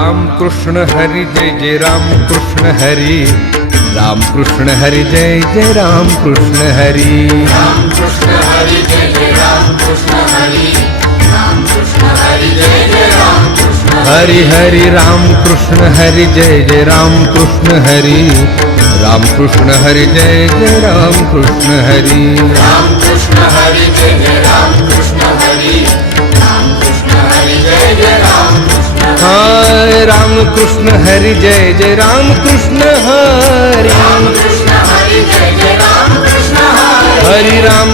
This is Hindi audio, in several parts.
राम कृष्ण हरि जय जय राम कृष्ण हरि राम कृष्ण हरि जय जय राम कृष्ण हरि राम कृष्ण हरि जय जय राम कृष्ण हरि राम कृष्ण हरि जय जय राम कृष्ण हरि हरि राम कृष्ण हरि जय जय राम कृष्ण हरि राम कृष्ण हरि जय जय राम कृष्ण हरि राम कृष्ण हरि जय जय राम कृष्ण हरि राम कृष्ण हरि जय जय राम कृष्ण हाय राम कृष्ण हरि जय जय राम कृष्ण हरि राम कृष्ण हरि जय जय राम कृष्ण हरि हरि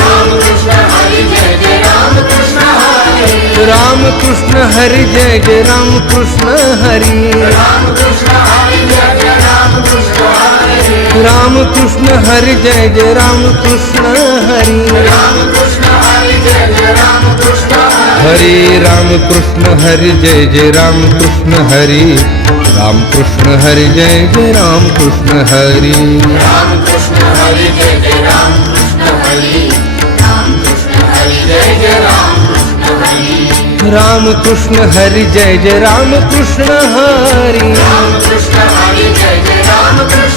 राम कृष्ण हरि जय जय राम कृष्ण हरि राम कृष्ण हरि जय जय राम कृष्ण हरि राम कृष्ण हरि जय जय राम कृष्ण हरि राम कृष्ण हरि जय जय राम कृष्ण हरि राम कृष्ण हरि जय जय राम कृष्ण हरि राम कृष्ण हरि जय जय राम कृष्ण हरि राम कृष्ण हरि जय जय राम कृष्ण हरि राम कृष्ण हरि जय जय राम कृष्ण हरि राम कृष्ण हरि जय जय राम कृष्ण हरि राम कृष्ण हरि जय जय राम कृष्ण हरि राम कृष्ण हरि जय जय राम कृष्ण हरि राम कृष्ण हरि जय जय राम कृष्ण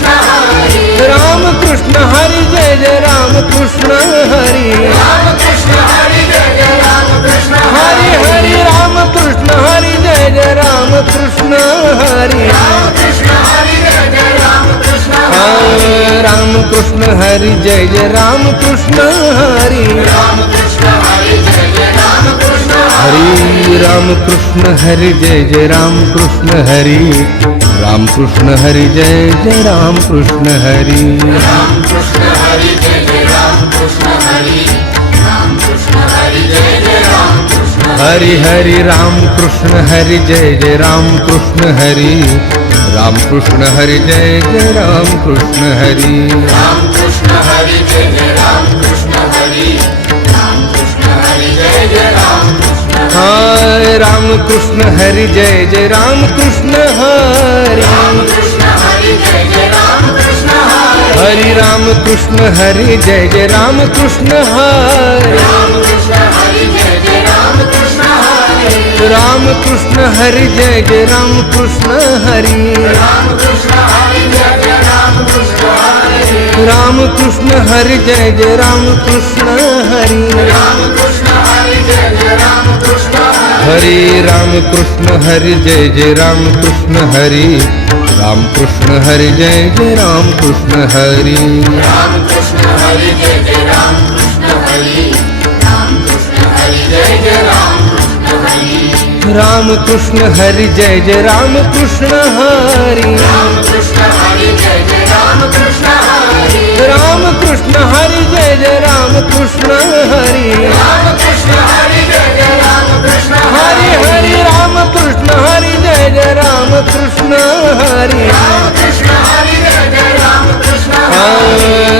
हरि राम कृष्ण हरि जय जय राम कृष्ण हरि राम कृष्ण हरि जय जय राम कृष्ण हरि हरि राम कृष्ण हरि जय जय राम कृष्ण हरि राम कृष्ण हरि जय जय राम कृष्ण राम कृष्ण हरि जय जय राम कृष्ण हरि राम कृष्ण हरि जय जय राम कृष्ण हरि राम कृष्ण हरि जय जय राम कृष्ण हरि राम कृष्ण हरि जय जय राम कृष्ण हरि राम कृष्ण हरि जय जय राम कृष्ण हरि राम कृष्ण हरि जय जय राम कृष्ण हरि हरि राम कृष्ण हरि जय जय राम कृष्ण हरि राम कृष्ण हरि जय जय राम कृष्ण हरि राम कृष्ण हरि जय जय राम कृष्ण हरि राम कृष्ण हरि जय जय राम कृष्ण हाय राम कृष्ण हरि जय जय राम कृष्ण हरि राम कृष्ण हरि जय जय राम कृष्ण हरि हरि राम कृष्ण हरि जय जय राम कृष्ण हरि राम कृष्ण हरि जय जय राम कृष्ण हरि राम कृष्ण हरि जय जय राम कृष्ण हरि राम कृष्ण हरि जय जय राम कृष्ण हरि राम कृष्ण हरि जय जय राम कृष्ण हरि राम कृष्ण हरि जय जय राम कृष्ण हरि राम कृष्ण हरि जय जय राम कृष्ण हरि राम कृष्ण हरि जय जय राम कृष्ण हरि राम कृष्ण हरि जय जय राम कृष्ण हरि राम कृष्ण हरि जय जय राम कृष्ण हरि राम कृष्ण हरि जय जय राम कृष्ण हरि राम कृष्ण हरि जय जय राम कृष्ण हरि राम कृष्ण हरि जय जय राम कृष्ण हरि राम कृष्ण हरि जय जय राम कृष्ण हरि हरि राम कृष्ण हरि जय जय राम कृष्ण हरि राम कृष्ण हरि जय जय राम कृष्ण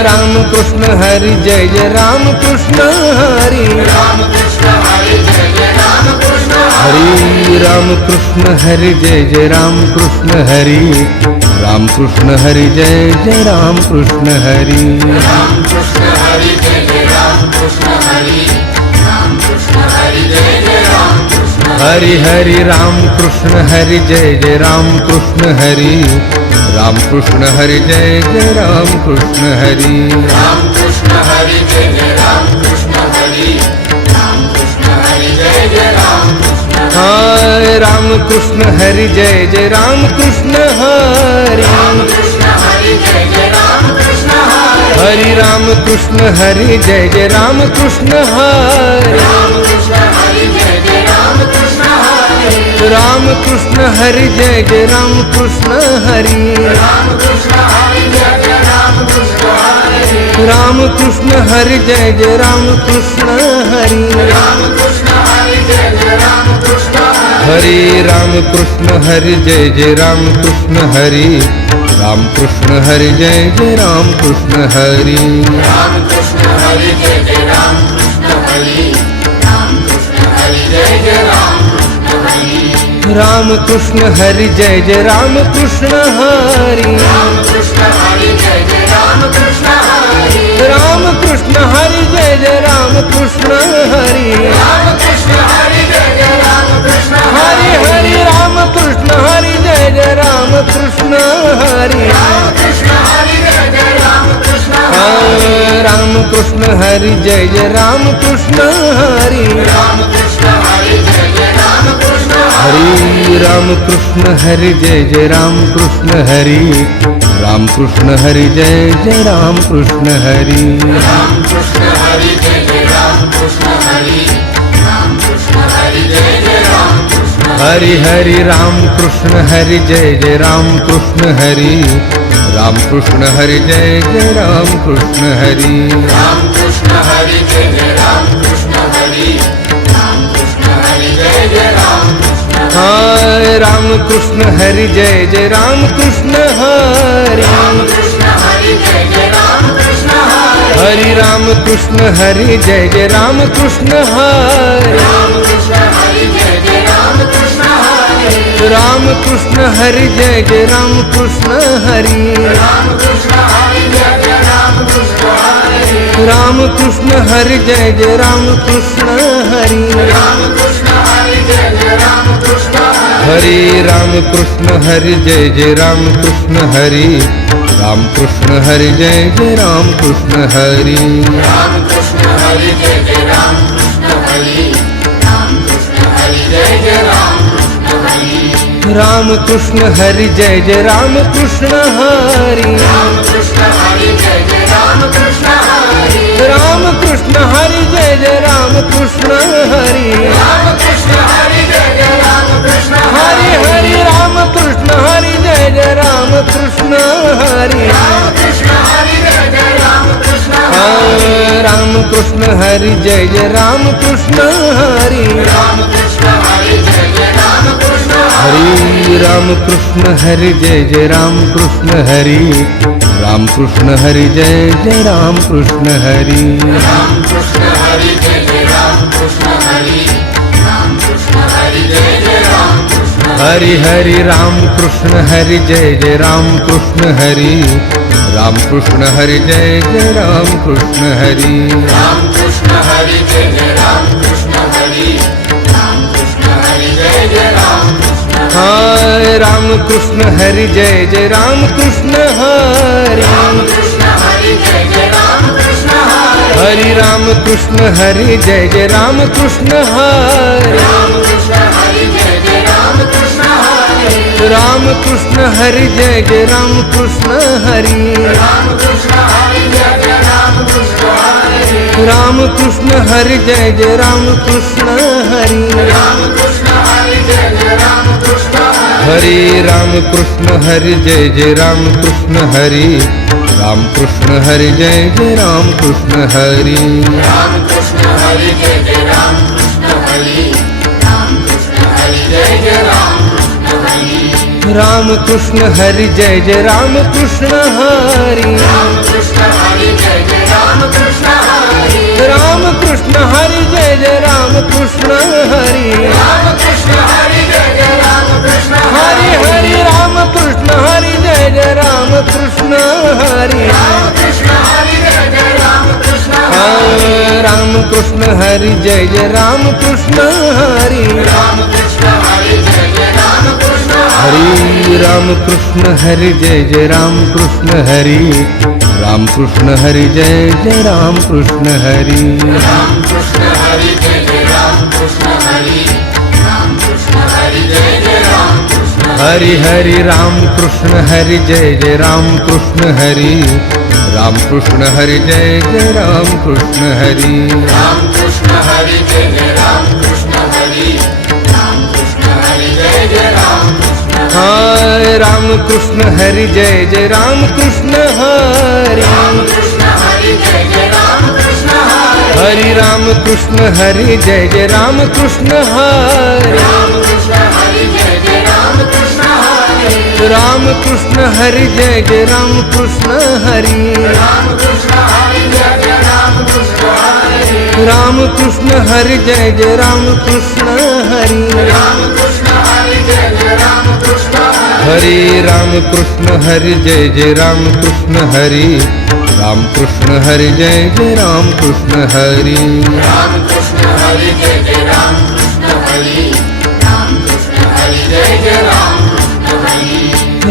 राम कृष्ण हरि जय जय राम कृष्ण हरि राम कृष्ण हरि जय जय राम कृष्ण हरि राम कृष्ण हरि जय जय राम कृष्ण हरि राम कृष्ण हरि जय जय राम कृष्ण हरि राम कृष्ण हरि जय जय राम कृष्ण हरि राम कृष्ण हरि जय जय राम कृष्ण हरि हरि राम कृष्ण हरि जय जय राम कृष्ण हरि राम कृष्ण हरि जय जय राम कृष्ण हरि राम कृष्ण हरि जय जय राम कृष्ण हरि राम कृष्ण हरि जय जय राम कृष्ण हाय राम कृष्ण हरि जय जय राम कृष्ण हरि राम कृष्ण हरि जय जय राम कृष्ण हरि हरि राम कृष्ण हरि जय जय राम कृष्ण हरि राम कृष्ण हरि जय जय राम कृष्ण हरि राम कृष्ण हरि जय जय राम कृष्ण हरि राम कृष्ण हरि जय जय राम कृष्ण हरि राम कृष्ण हरि जय जय राम कृष्ण हरि राम कृष्ण हरि जय जय राम कृष्ण हरि हरि राम कृष्ण हरि जय जय राम कृष्ण हरि राम कृष्ण हरि जय जय राम कृष्ण हरि राम कृष्ण हरि जय जय राम कृष्ण हरि राम कृष्ण हरि जय जय राम कृष्ण हरि राम कृष्ण हरि जय जय राम कृष्ण हरि राम कृष्ण हरि जय जय राम कृष्ण हरि राम कृष्ण हरि जय जय राम कृष्ण हरि राम कृष्ण हरि जय हरी राम कृष्ण हरी जय जय राम कृष्ण हरी हरी राम कृष्ण हरी जय जय राम कृष्ण हरी राम कृष्ण हरी जय जय राम कृष्ण हरी हरि हरि राम कृष्ण हरि जय जय राम कृष्ण हरि राम कृष्ण हरि जय जय राम कृष्ण हरि राम कृष्ण हरि जय जय राम कृष्ण हरि राम कृष्ण हरि जय जय राम कृष्ण हाय राम कृष्ण हरि जय जय राम कृष्ण हरि राम कृष्ण हरि जय जय राम कृष्ण हरि हरि राम कृष्ण हरि जय जय राम कृष्ण हरि राम कृष्ण हरि जय जय राम कृष्ण हरि राम कृष्ण हरि जय जय राम कृष्ण हरि राम कृष्ण हरि जय जय राम कृष्ण हरि राम कृष्ण हरि जय जय राम कृष्ण हरि राम कृष्ण हरि जय जय राम कृष्ण हरि राम कृष्ण हरि जय जय राम कृष्ण हरि राम कृष्ण हरि जय जय राम कृष्ण हरि राम कृष्ण हरि जय जय राम कृष्ण हरि राम कृष्ण हरि जय जय राम कृष्ण हरि राम कृष्ण हरि जय जय राम कृष्ण हरि राम कृष्ण हरि जय जय राम कृष्ण हरि राम कृष्ण हरि जय जय राम कृष्ण हरि राम कृष्ण हरि जय जय राम कृष्ण हरि हरि राम कृष्ण हरि जय जय राम कृष्ण हरि राम कृष्ण हरि जय जय राम कृष्ण राम कृष्ण हरि जय जय राम कृष्ण हरि राम कृष्ण हरि जय जय राम कृष्ण हरि राम कृष्ण हरि जय जय राम कृष्ण हरि राम कृष्ण हरि जय जय राम कृष्ण हरि राम कृष्ण हरि जय जय राम कृष्ण हरि राम कृष्ण हरि जय जय राम कृष्ण हरि हरि राम कृष्ण हरि जय जय राम कृष्ण हरि राम कृष्ण हरि जय जय राम कृष्ण हरि राम कृष्ण हरि जय जय राम कृष्ण हरि राम कृष्ण हरि जय जय राम कृष्ण हाय राम कृष्ण हरि जय जय राम कृष्ण हरि राम कृष्ण हरि जय जय राम कृष्ण हरि हरि राम कृष्ण हरि जय जय राम कृष्ण हरि राम कृष्ण हरि जय जय राम कृष्ण हरि राम कृष्ण हरि जय जय राम कृष्ण हरि राम कृष्ण हरि जय जय राम कृष्ण हरि राम कृष्ण हरि जय जय राम कृष्ण हरि राम कृष्ण हरि जय जय राम कृष्ण हरि राम कृष्ण हरि जय जय राम कृष्ण हरि राम कृष्ण हरि जय जय राम कृष्ण हरि राम कृष्ण हरि जय जय राम कृष्ण हरि राम कृष्ण हरि जय जय राम कृष्ण हरि राम कृष्ण हरि जय जय राम कृष्ण हरि राम कृष्ण हरि जय जय राम कृष्ण हरि राम कृष्ण हरि जय जय राम कृष्ण हरि राम कृष्ण हरि जय जय राम कृष्ण हरि हरि राम कृष्ण हरि जय जय राम कृष्ण हरि राम कृष्ण हरि जय जय राम कृष्ण राम कृष्ण हरि जय जय राम कृष्ण हरि राम कृष्ण हरि जय जय राम कृष्ण हरि राम कृष्ण हरि जय जय राम कृष्ण हरि राम कृष्ण हरि जय जय राम कृष्ण हरि राम कृष्ण हरि जय जय राम कृष्ण हरि राम कृष्ण हरि जय जय राम कृष्ण हरि हरि राम कृष्ण हरि जय जय राम कृष्ण हरि राम कृष्ण हरि जय जय राम कृष्ण हरि राम कृष्ण हरि जय जय राम कृष्ण हरि राम कृष्ण हरि जय जय राम कृष्ण हाय राम कृष्ण हरि जय जय राम कृष्ण हरि राम कृष्ण हरि जय जय राम कृष्ण हरि हरि राम कृष्ण हरि जय जय राम कृष्ण हरि राम कृष्ण हरि जय जय राम कृष्ण हरि राम कृष्ण हरि जय जय राम कृष्ण हरि राम कृष्ण हरि जय जय राम कृष्ण हरि राम कृष्ण हरि जय जय राम कृष्ण हरि राम कृष्ण हरि जय जय राम कृष्ण हरि राम कृष्ण हरि जय जय राम कृष्ण हरि राम कृष्ण हरि जय जय राम कृष्ण हरि राम कृष्ण हरि जय जय राम कृष्ण हरि राम कृष्ण हरि जय जय राम कृष्ण हरि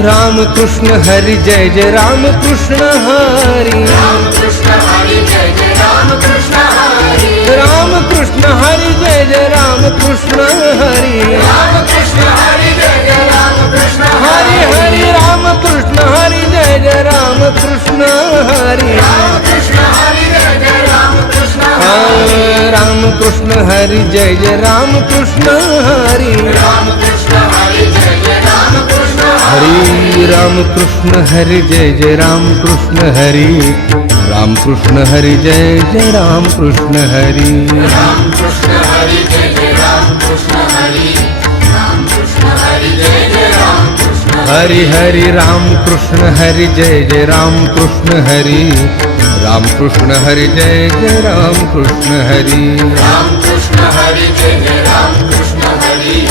राम कृष्ण हरी जय जय राम कृष्ण हरी राम कृष्ण हरी जय जय राम कृष्ण हरी राम कृष्ण हरी जय जय राम कृष्ण हरी राम कृष्ण हरी जय जय राम कृष्ण हरी हरी राम कृष्ण हरी जय जय राम कृष्ण हरी राम कृष्ण हरी जय जय राम कृष्ण राम कृष्ण हरी जय जय राम कृष्ण हरी राम कृष्ण हरी जय जय राम कृष्ण हरी राम कृष्ण हरी जय जय राम कृष्ण हरी राम कृष्ण हरी जय जय राम कृष्ण हरी राम कृष्ण हरी जय जय राम कृष्ण हरी राम कृष्ण हरी जय जय राम कृष्ण हरि हरि राम कृष्ण हरि जय जय राम कृष्ण हरि राम कृष्ण हरि जय जय राम कृष्ण हरि राम कृष्ण हरी जय जय राम कृष्ण हरी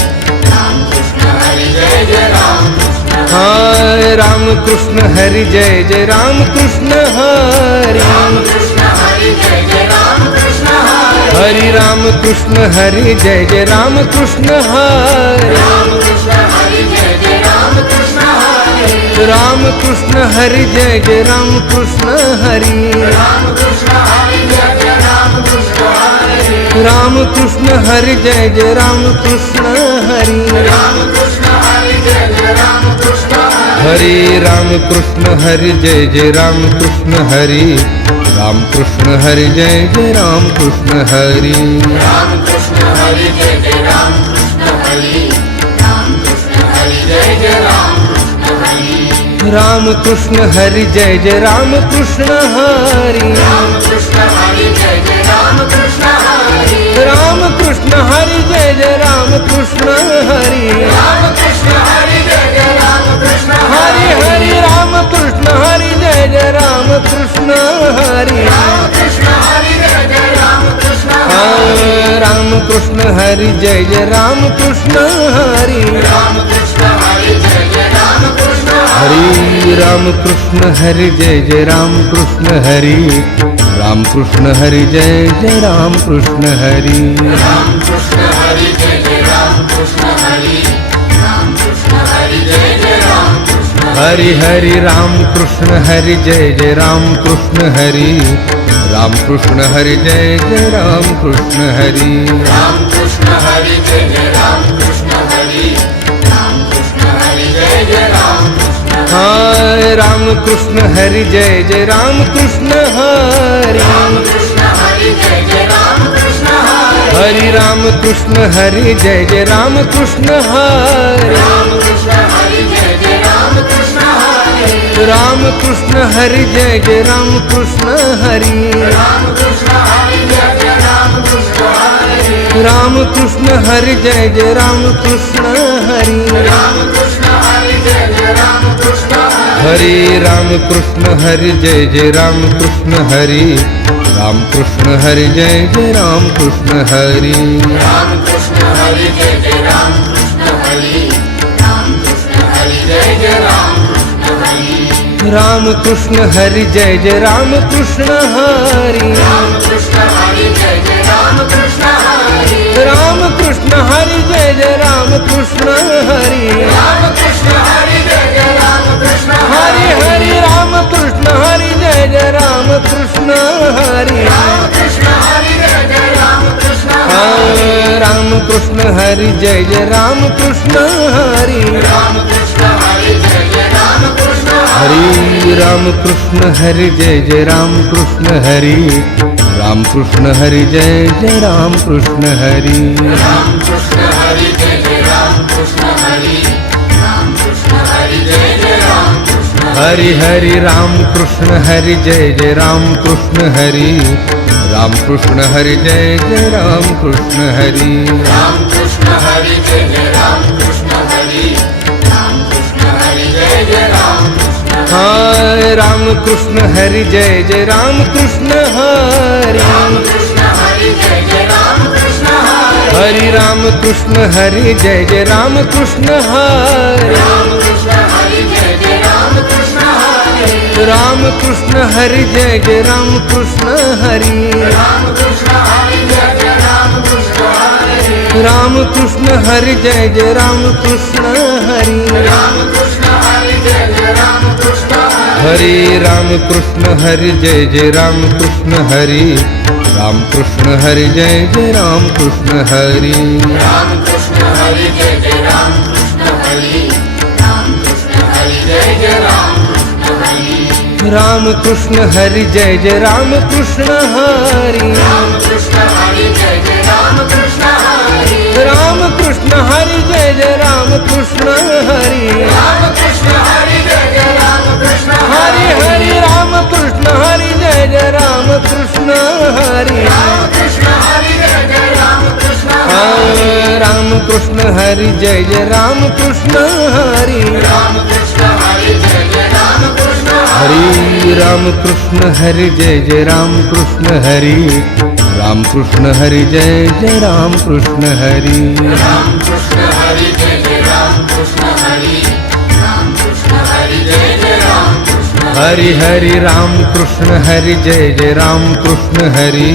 राम कृष्ण हरी जय जय राम कृष्ण हाय राम कृष्ण हरि जय जय राम कृष्ण हरि राम कृष्ण हरी जय जय राम कृष्ण हरि राम कृष्ण हरि जय जय राम कृष्ण हरि राम कृष्ण हरी जय जय राम कृष्ण राम कृष्ण हरि जय जय राम कृष्ण हरि राम कृष्ण हरी जय जय राम कृष्ण राम कृष्ण हरि जय जय राम कृष्ण हरि राम कृष्ण हरी जय जय राम कृष्ण हरि राम कृष्ण हरि जय जय राम कृष्ण हरि राम कृष्ण हरि जय जय राम कृष्ण हरि राम कृष्ण हरी जय जय राम कृष्ण हरी राम कृष्ण हरी जय जय राम कृष्ण हरी राम कृष्ण हरि जय जय राम कृष्ण हरि राम कृष्ण हरी जय जय राम कृष्ण हरी राम कृष्ण हरि जय जय राम कृष्ण हरि राम कृष्ण हरी जय जय राम कृष्ण हरि हरि राम कृष्ण हरि जय जय राम कृष्ण हरि राम कृष्ण हरी जय जय राम कृष्ण राम कृष्ण हरि जय जय राम कृष्ण हरि राम कृष्ण हरी जय जय राम कृष्ण हरि राम कृष्ण हरि जय जय राम कृष्ण हरि राम कृष्ण हरि जय जय राम कृष्ण हरि राम कृष्ण हरी जय जय राम कृष्ण हरी राम कृष्ण हरी जय जय राम कृष्ण हरि हरि राम कृष्ण हरि जय जय राम कृष्ण हरि राम कृष्ण हरि जय जय राम कृष्ण हरि राम कृष्ण हरी जय जय राम कृष्ण हरी राम कृष्ण हरी जय जय राम कृष्ण हाय राम कृष्ण हरि जय जय राम कृष्ण हरि राम कृष्ण हरी जय जय राम कृष्ण हरि राम कृष्ण हरि जय जय राम कृष्ण हरि राम कृष्ण हरी जय जय राम कृष्ण राम कृष्ण हरि जय जय राम कृष्ण हरि राम कृष्ण हरी जय जय राम कृष्ण राम कृष्ण हरि जय जय राम कृष्ण हरि राम कृष्ण हरी जय जय राम कृष्ण हरि राम कृष्ण हरि जय जय राम कृष्ण हरि राम कृष्ण हरि जय जय राम कृष्ण हरि राम कृष्ण हरी जय जय राम कृष्ण हरी राम कृष्ण हरी जय जय राम कृष्ण हरी राम कृष्ण हरि जय जय राम कृष्ण हरि राम कृष्ण हरी जय जय राम कृष्ण हरी राम कृष्ण हरि जय जय राम कृष्ण हरि राम कृष्ण हरी जय जय राम कृष्ण हरि हरि राम कृष्ण हरि जय जय राम कृष्ण हरि राम कृष्ण हरी जय जय राम कृष्ण राम कृष्ण हरि जय जय राम कृष्ण हरि राम कृष्ण हरी जय जय राम कृष्ण हरि राम कृष्ण हरि जय जय राम कृष्ण हरि राम कृष्ण हरि जय जय राम कृष्ण हरि राम कृष्ण हरी जय जय राम कृष्ण हरी राम कृष्ण हरी जय जय राम कृष्ण हरि हरि राम कृष्ण हरि जय जय राम कृष्ण हरि राम कृष्ण हरि जय जय राम कृष्ण हरि राम कृष्ण हरी जय जय राम कृष्ण हरी राम कृष्ण हरी जय जय राम कृष्ण हाय राम कृष्ण हरि जय जय राम कृष्ण हरि राम कृष्ण हरी जय जय राम कृष्ण हरि राम कृष्ण हरि जय जय राम कृष्ण हरि राम कृष्ण हरी जय जय राम कृष्ण राम कृष्ण हरि जय जय राम कृष्ण हरि राम कृष्ण हरी जय जय राम कृष्ण राम कृष्ण हरि जय जय राम कृष्ण हरि राम कृष्ण हरी राम कृष्ण हरे राम कृष्ण हरे जय जय राम कृष्ण हरे राम कृष्ण हरे जय जय राम कृष्ण हरे राम कृष्ण हरि जय जय राम कृष्ण हरि राम कृष्ण हरि जय जय राम कृष्ण हरि राम कृष्ण हरे जय जय राम कृष्ण हरे राम कृष्ण हरि जय जय राम कृष्ण हरि राम कृष्ण हरे जय जय राम कृष्ण हरे राम कृष्ण हरि जय जय राम कृष्ण हरे हरे राम कृष्ण हरे जय जय राम कृष्ण हरे राम कृष्ण हरि जय जय राम कृष्ण राम कृष्ण हरे जय जय राम कृष्ण हरे राम कृष्ण हरि जय जय राम कृष्ण हरे राम कृष्ण हरे जय जय राम कृष्ण हरे राम कृष्ण हरे जय जय राम कृष्ण हरे राम कृष्ण हरि जय जय राम कृष्ण हरि राम कृष्ण हरि जय जय राम कृष्ण हरे हरे राम कृष्ण हरे जय जय राम कृष्ण हरे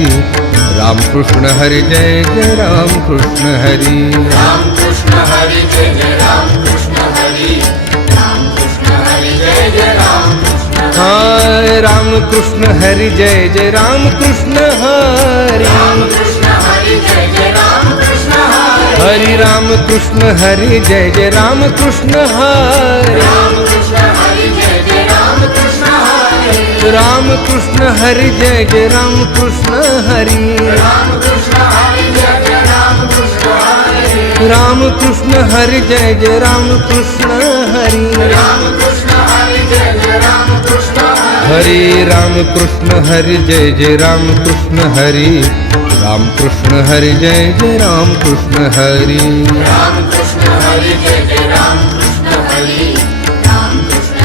राम कृष्ण हरे जय जय राम कृष्ण हरे राम कृष्ण हरि जय जय राम कृष्ण हरि राम कृष्ण हरि जय जय राम कृष्ण राम कृष्ण हरे जय जय राम कृष्ण हरे राम कृष्ण हरि जय जय राम कृष्ण हरि हरे राम कृष्ण हरे जय जय राम कृष्ण हरे राम कृष्ण हरि जय जय राम कृष्ण हरि राम कृष्ण हरे जय जय राम कृष्ण हरे राम कृष्ण हरि जय जय राम कृष्ण हरि राम कृष्ण हरे जय जय राम कृष्ण हरे राम कृष्ण हरि जय जय राम कृष्ण हरे राम कृष्ण हरे जय जय राम कृष्ण हरे राम कृष्ण हरे जय जय राम कृष्ण हरे राम कृष्ण हरि जय जय राम कृष्ण हरि राम कृष्ण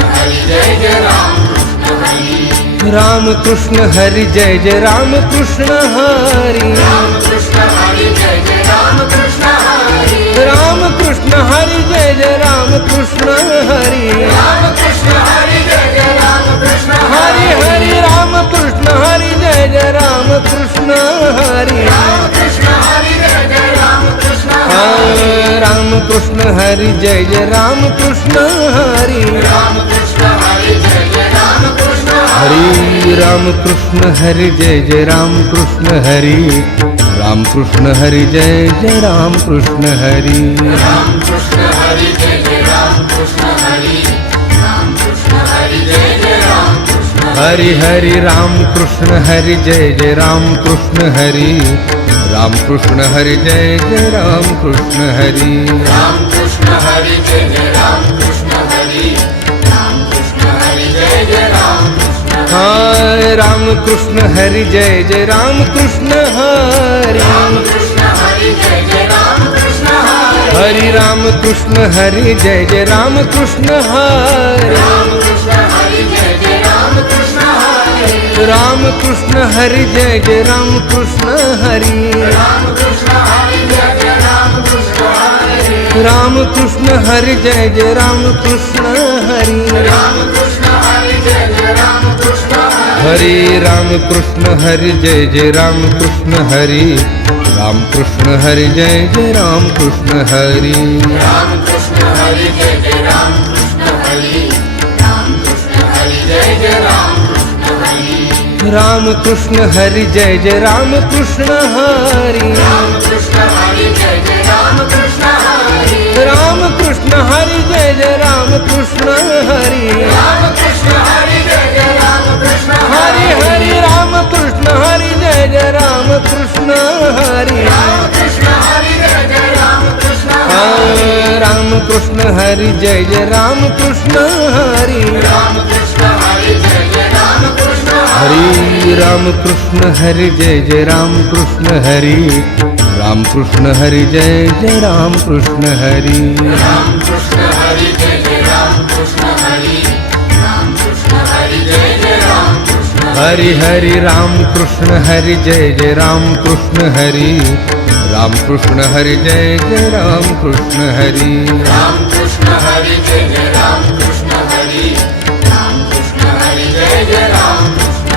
हरि जय जय राम कृष्ण हरि राम कृष्ण हरे जय जय राम कृष्ण हरे राम कृष्ण हरि जय जय राम कृष्ण हरि राम कृष्ण हरे जय जय राम कृष्ण हरे राम कृष्ण हरि जय जय राम कृष्ण हरे हरे राम कृष्ण हरे जय जय राम कृष्ण हरे राम कृष्ण हरि जय जय राम कृष्ण राम कृष्ण हरे जय जय राम कृष्ण हरे राम कृष्ण हरि जय जय राम कृष्ण हरे राम कृष्ण हरे जय जय राम कृष्ण हरे राम कृष्ण हरे जय जय राम कृष्ण हरे राम कृष्ण हरि जय जय राम कृष्ण हरि राम कृष्ण हरि जय जय राम कृष्ण हरे हरे राम कृष्ण हरे जय जय राम कृष्ण हरे राम कृष्ण हरे जय जय राम कृष्ण हरे राम कृष्ण हरि जय जय राम कृष्ण हरि राम कृष्ण हरि जय जय राम कृष्ण राम कृष्ण हरे जय जय राम कृष्ण हरे राम कृष्ण हरि जय जय राम कृष्ण हरि हरे राम कृष्ण हरे जय जय राम कृष्ण हरे राम कृष्ण हरि जय जय राम कृष्ण हरि राम कृष्ण हरे जय जय राम कृष्ण हरे राम कृष्ण हरि जय जय राम कृष्ण हरि राम कृष्ण हरे जय जय राम कृष्ण हरे राम कृष्ण हरि जय जय राम कृष्ण हरे राम कृष्ण हरे जय जय राम कृष्ण हरे राम कृष्ण हरे जय जय राम कृष्ण हरे राम कृष्ण हरि जय जय राम कृष्ण हरि राम कृष्ण हरि जय जय राम कृष्ण हरि राम कृष्ण हरे जय जय राम कृष्ण हरे राम कृष्ण हरि जय जय राम कृष्ण हरि राम कृष्ण हरे जय जय राम कृष्ण हरे राम कृष्ण हरि जय जय राम कृष्ण हरे हरे राम कृष्ण हरे जय जय राम कृष्ण हरे राम कृष्ण हरि जय जय राम कृष्ण राम कृष्ण हरे जय जय राम कृष्ण हरे राम कृष्ण हरि जय जय राम कृष्ण हरे राम कृष्ण हरे जय जय राम कृष्ण हरे राम कृष्ण हरे जय जय राम कृष्ण हरे राम कृष्ण हरि जय जय राम कृष्ण हरि राम कृष्ण हरि जय जय राम कृष्ण हरे हरे राम कृष्ण हरे जय जय राम कृष्ण हरे राम कृष्ण हरे जय जय राम कृष्ण हरे राम कृष्ण हरि जय जय राम कृष्ण हरि राम कृष्ण हरि जय जय राम कृष्ण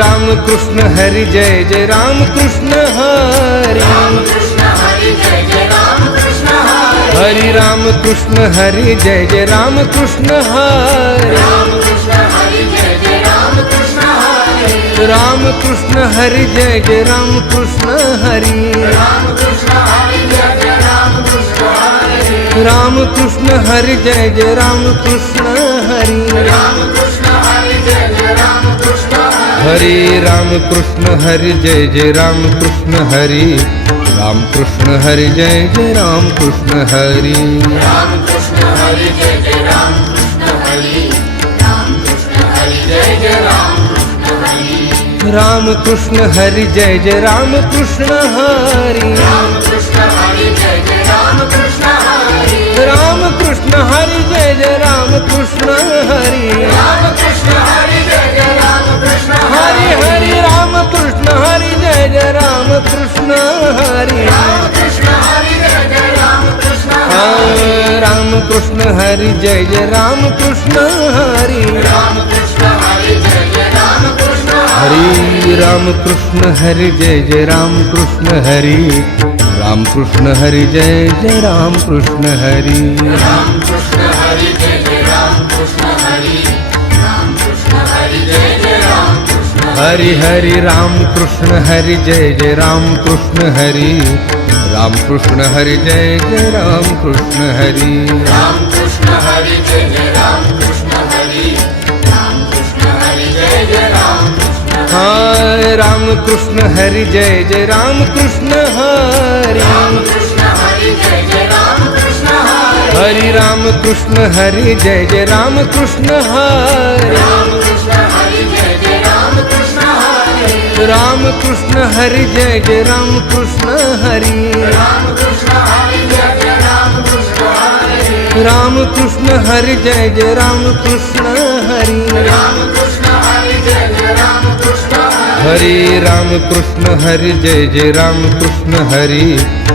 राम कृष्ण हरे जय जय राम कृष्ण हरे राम कृष्ण हरि जय जय राम कृष्ण हरि हरि राम कृष्ण हरि जय जय राम कृष्ण हरि राम कृष्ण हरि जय जय राम कृष्ण हरे राम कृष्ण हरि जय जय राम कृष्ण हरि राम कृष्ण हरि जय जय राम कृष्ण हरे राम कृष्ण हरि जय जय राम कृष्ण हरि राम कृष्ण हरि जय जय राम कृष्ण हरि राम कृष्ण हरि जय जय राम कृष्ण हरि राम कृष्ण हरि जय जय राम कृष्ण हरि राम कृष्ण हरि जय जय राम कृष्ण हरे राम कृष्ण हरि जय जय राम कृष्ण हरे राम कृष्ण हरि जय जय राम कृष्ण हरि राम कृष्ण हरि जय जय राम कृष्ण हरे राम कृष्ण हरि जय जय राम कृष्ण हरि राम कृष्ण हरि जय जय राम कृष्ण हरि हरि राम कृष्ण हरि जय जय राम कृष्ण हरि राम कृष्ण हरि जय जय राम कृष्ण राम कृष्ण हरि जय जय राम कृष्ण हरि राम कृष्ण हरि जय जय राम कृष्ण हरि राम कृष्ण हरि जय जय राम कृष्ण हरि राम कृष्ण हरि जय जय राम कृष्ण हरि राम कृष्ण हरि जय जय राम कृष्ण हरे राम कृष्ण हरि जय जय राम कृष्ण हरि हरि राम कृष्ण हरि जय जय राम कृष्ण हरि राम कृष्ण हरि जय जय राम कृष्ण हरि राम कृष्ण हरि जय जय राम कृष्ण हरे राम कृष्ण हरि जय जय राम कृष्ण हाय राम कृष्ण हरि जय जय राम कृष्ण हरि राम कृष्ण हरि जय जय राम कृष्ण हरे हरि राम कृष्ण हरि जय जय राम कृष्ण हरि राम कृष्ण हरि जय जय राम कृष्ण हरे राम कृष्ण हरि जय जय राम कृष्ण हरि राम कृष्ण हरि जय जय राम कृष्ण हरे राम कृष्ण हरि जय जय राम कृष्ण हरि राम कृष्ण हरि जय जय राम कृष्ण हरि राम कृष्ण हरि जय जय राम कृष्ण हरि राम कृष्ण हरि जय जय राम कृष्ण हरि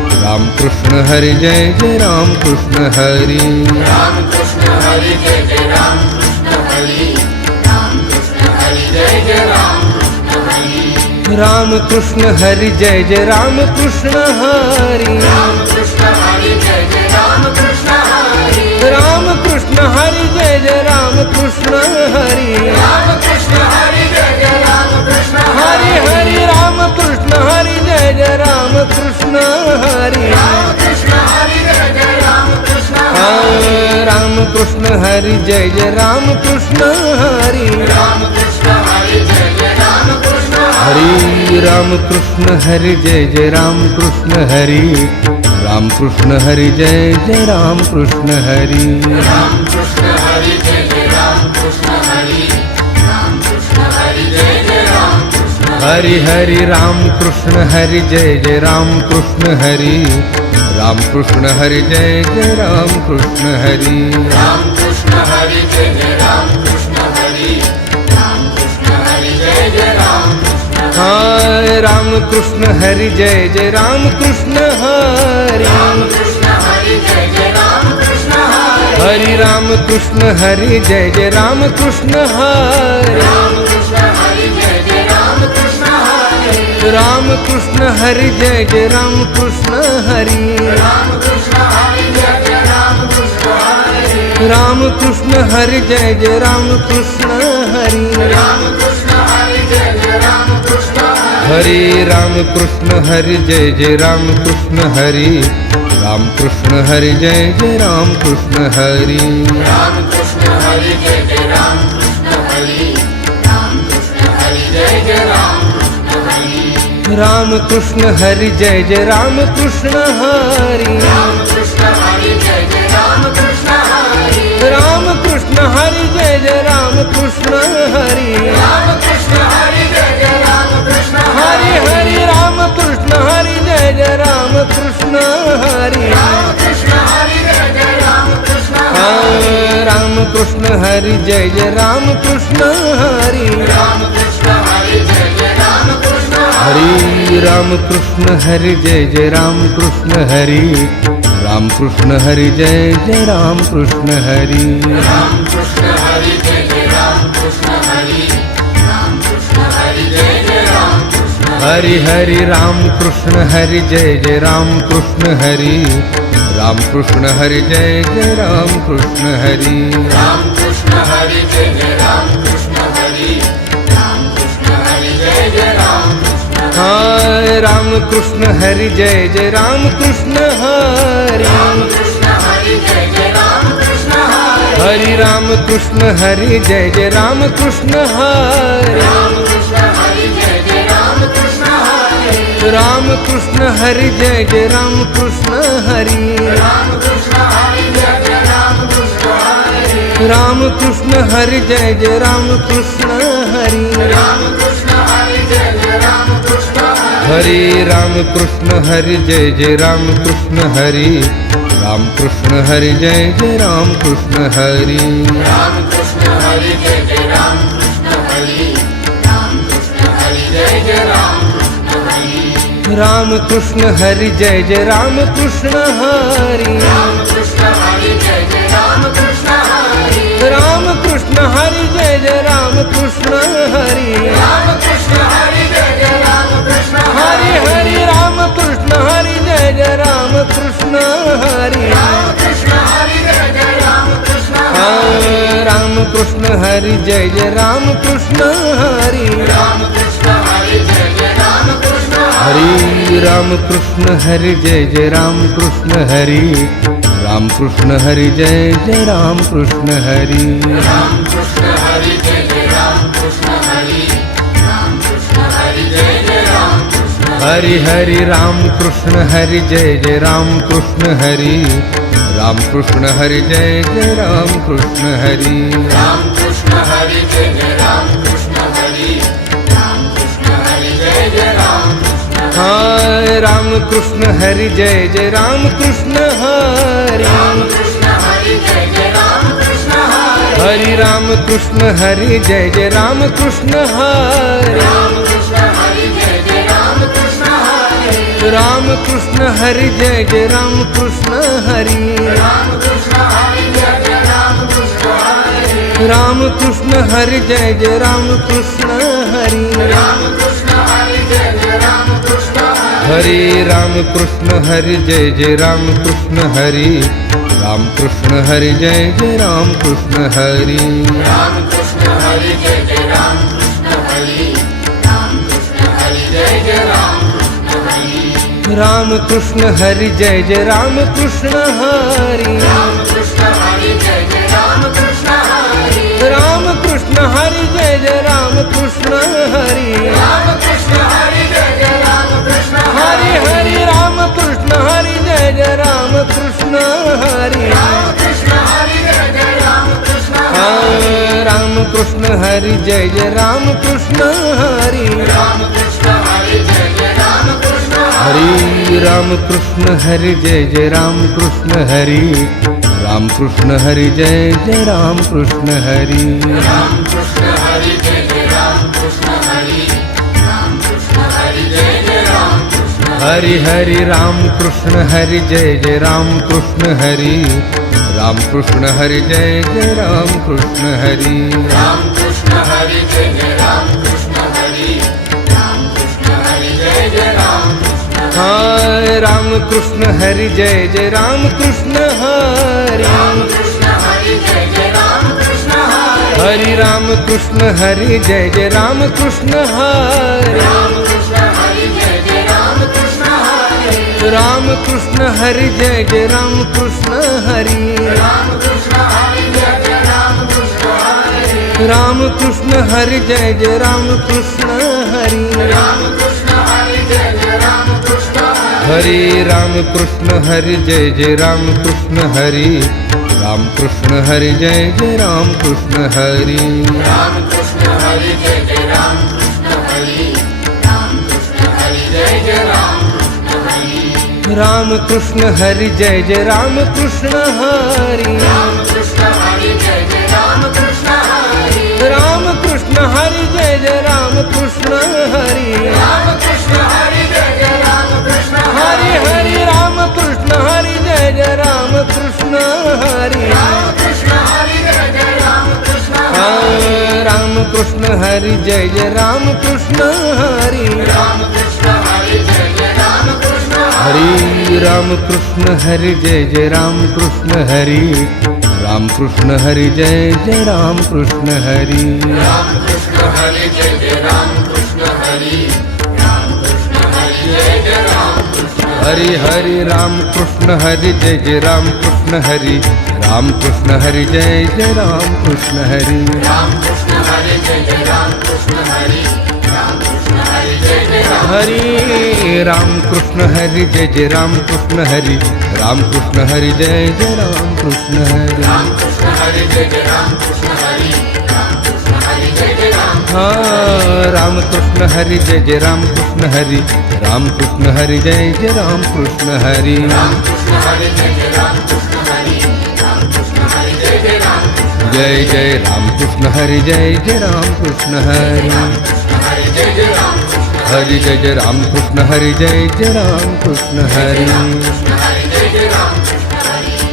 राम कृष्ण हरि जय जय राम कृष्ण हरे राम कृष्ण हरि जय जय राम कृष्ण हरे राम कृष्ण हरि जय जय राम कृष्ण हरि राम कृष्ण हरि जय जय राम कृष्ण हरे राम कृष्ण हरि जय जय राम कृष्ण हरि राम कृष्ण हरि जय जय राम कृष्ण हरि हरि राम कृष्ण हरि जय जय राम कृष्ण हरि राम कृष्ण हरि जय जय राम कृष्ण राम कृष्ण हरि जय जय राम कृष्ण हरि राम कृष्ण हरि जय जय राम कृष्ण हरि राम कृष्ण हरि जय जय राम कृष्ण हरि राम कृष्ण हरि जय जय राम कृष्ण हरि राम कृष्ण हरि जय जय राम कृष्ण हरे राम कृष्ण हरि जय जय राम कृष्ण हरि हरि राम कृष्ण हरि जय जय राम कृष्ण हरि राम कृष्ण हरि जय जय राम कृष्ण हरि राम कृष्ण हरि जय जय राम कृष्ण हरे राम कृष्ण हरि जय जय राम कृष्ण हाय राम कृष्ण हरि जय जय राम कृष्ण हरि राम कृष्ण हरि जय जय राम कृष्ण हरे हरि राम कृष्ण हरि जय जय राम कृष्ण हरि राम कृष्ण हरि जय जय राम कृष्ण हरे राम कृष्ण हरि जय जय राम कृष्ण हरि राम कृष्ण हरि जय जय राम कृष्ण हरे राम कृष्ण हरि जय जय राम कृष्ण हरि राम कृष्ण हरि जय जय राम कृष्ण हरि राम कृष्ण हरि जय जय राम कृष्ण हरि राम कृष्ण हरि जय जय राम कृष्ण हरि राम कृष्ण हरि जय जय राम कृष्ण हरे राम कृष्ण हरि जय जय राम कृष्ण हरे राम कृष्ण हरि जय जय राम कृष्ण हरि राम कृष्ण हरि जय जय राम कृष्ण हरे राम कृष्ण हरि जय जय राम कृष्ण हरि राम कृष्ण हरि जय जय राम कृष्ण हरि हरि राम कृष्ण हरि जय जय राम कृष्ण हरि राम कृष्ण हरि जय जय राम कृष्ण राम कृष्ण हरि जय जय राम कृष्ण हरि राम कृष्ण हरि जय जय राम कृष्ण हरि राम कृष्ण हरि जय जय राम कृष्ण हरि राम कृष्ण हरि जय जय राम कृष्ण हरि राम कृष्ण हरि जय जय राम कृष्ण हरे राम कृष्ण हरि जय जय राम कृष्ण हरि हरि राम कृष्ण हरि जय जय राम कृष्ण हरि राम कृष्ण हरि जय जय राम कृष्ण हरि राम कृष्ण हरि जय जय राम कृष्ण हरि राम कृष्ण हरि जय जय राम कृष्ण हाय राम कृष्ण हरि जय जय राम कृष्ण हरि राम कृष्ण हरि जय जय राम कृष्ण हरि हरि राम कृष्ण हरि जय जय राम कृष्ण हरि राम कृष्ण हरि जय जय राम कृष्ण हरि राम कृष्ण हरि जय जय राम कृष्ण हरि राम कृष्ण हरि जय जय राम कृष्ण हरि राम कृष्ण हरि जय जय राम कृष्ण हरि राम कृष्ण हरि जय जय राम कृष्ण हरि हरि राम कृष्ण हरि जय जय राम कृष्ण हरि राम कृष्ण हरि जय जय राम कृष्ण हरि राम कृष्ण हरि जय जय राम कृष्ण हरि राम कृष्ण हरि जय जय राम कृष्ण हरि राम कृष्ण हरि जय जय राम कृष्ण हरि राम कृष्ण हरि जय जय राम कृष्ण हरि राम कृष्ण हरि जय जय राम कृष्ण हरि राम कृष्ण हरि जय जय राम कृष्ण हरि हरि राम कृष्ण हरि जय जय राम कृष्ण हरि राम कृष्ण हरि जय जय राम कृष्ण राम कृष्ण हरि जय जय राम कृष्ण हरि राम कृष्ण हरि जय जय राम कृष्ण हरि राम कृष्ण हरि जय जय राम कृष्ण हरि राम कृष्ण हरि जय जय राम कृष्ण हरि राम कृष्ण हरि जय जय राम कृष्ण हरि राम कृष्ण हरि जय जय राम कृष्ण हरि हरि राम कृष्ण हरि जय जय राम कृष्ण हरि राम कृष्ण हरि जय जय राम कृष्ण हरि राम कृष्ण हरि जय जय राम कृष्ण हरि राम कृष्ण हरि जय जय राम कृष्ण हाय राम कृष्ण हरि जय जय राम कृष्ण हरि राम कृष्ण हरि जय जय राम कृष्ण हरि हरि राम कृष्ण हरि जय जय राम कृष्ण हरि राम कृष्ण हरि जय जय राम कृष्ण हरि राम कृष्ण हरि जय जय राम कृष्ण हरि राम कृष्ण हरि जय जय राम कृष्ण हरि राम कृष्ण हरि जय जय राम कृष्ण हरि राम कृष्ण हरि जय जय राम कृष्ण हरि राम कृष्ण हरि जय जय राम कृष्ण हरि राम कृष्ण हरि जय जय राम कृष्ण हरि राम कृष्ण हरि जय जय राम कृष्ण हरि राम कृष्ण हरि जय जय राम कृष्ण हरि राम कृष्ण हरि जय जय राम कृष्ण हरि राम कृष्ण हरि जय जय राम कृष्ण हरि राम कृष्ण हरि जय जय राम कृष्ण हरि राम कृष्ण हरि जय जय राम कृष्ण हरि हरि राम कृष्ण हरि जय जय राम कृष्ण हरि राम कृष्ण हरि जय जय राम कृष्ण राम कृष्ण हरि जय जय राम कृष्ण हरि राम कृष्ण हरि जय जय राम कृष्ण हरि राम कृष्ण हरि जय जय राम कृष्ण हरि राम कृष्ण हरि जय जय राम कृष्ण हरि राम कृष्ण हरि जय जय राम कृष्ण हरि राम कृष्ण हरि जय जय राम कृष्ण हरि हरि राम कृष्ण हरि जय जय राम कृष्ण हरि राम कृष्ण हरि जय जय राम कृष्ण हरि राम कृष्ण हरि जय जय राम कृष्ण हरि राम कृष्ण हरि जय जय राम कृष्ण हाय राम कृष्ण हरि जय जय राम कृष्ण हरि राम कृष्ण हरि जय जय राम कृष्ण हरि हरि राम कृष्ण हरि जय जय राम कृष्ण हरि राम कृष्ण हरि जय जय राम कृष्ण हरि राम कृष्ण हरि जय जय राम कृष्ण हरि राम कृष्ण हरि जय जय राम कृष्ण हरि राम कृष्ण हरि जय जय राम कृष्ण हरि राम कृष्ण हरि जय जय राम कृष्ण हरि राम कृष्ण हरि जय जय राम कृष्ण हरि राम कृष्ण हरि जय जय राम कृष्ण हरि राम कृष्ण हरि जय जय राम कृष्ण हरि राम कृष्ण हरि जय जय राम कृष्ण हरि राम कृष्ण हरि जय जय राम कृष्ण हरि राम कृष्ण हरि जय जय राम कृष्ण हरि राम कृष्ण हरि जय जय राम कृष्ण हरि राम कृष्ण हरि जय जय राम कृष्ण हरि हरि राम कृष्ण हरि जय जय राम कृष्ण हरि राम कृष्ण हरि जय जय राम कृष्ण राम कृष्ण हरि जय जय राम कृष्ण हरि राम राम कृष्ण हरी जय जय राम कृष्ण हरी राम कृष्ण हरी जय जय राम कृष्ण हरी राम कृष्ण हरी जय जय राम कृष्ण हरी राम कृष्ण हरी जय जय राम कृष्ण हरि हरि राम कृष्ण हरि जय जय राम कृष्ण हरि राम कृष्ण हरि जय जय राम कृष्ण हरि राम कृष्ण हरी जय जय राम कृष्ण हरी राम कृष्ण हरी जय जय राम हरि राम कृष्ण हरि जय जय राम कृष्ण हरि राम कृष्ण हरि जय जय राम कृष्ण हरि राम कृष्ण हरी जय जय राम कृष्ण हरी राम कृष्ण हरी जय जय राम हाँ राम कृष्ण हरि जय जय राम कृष्ण हरि राम कृष्ण हरि जय जय राम कृष्ण हरि राम कृष्ण हरी जय जय राम कृष्ण हरी राम कृष्ण हरी जय जय राम जय जय राम कृष्ण हरि जय जय राम कृष्ण हरि कृष्ण हरी जय जय राम कृष्ण हरि जय जय राम कृष्ण हरि जय जय राम कृष्ण हरि कृष्ण हरी जय जय राम कृष्ण हरी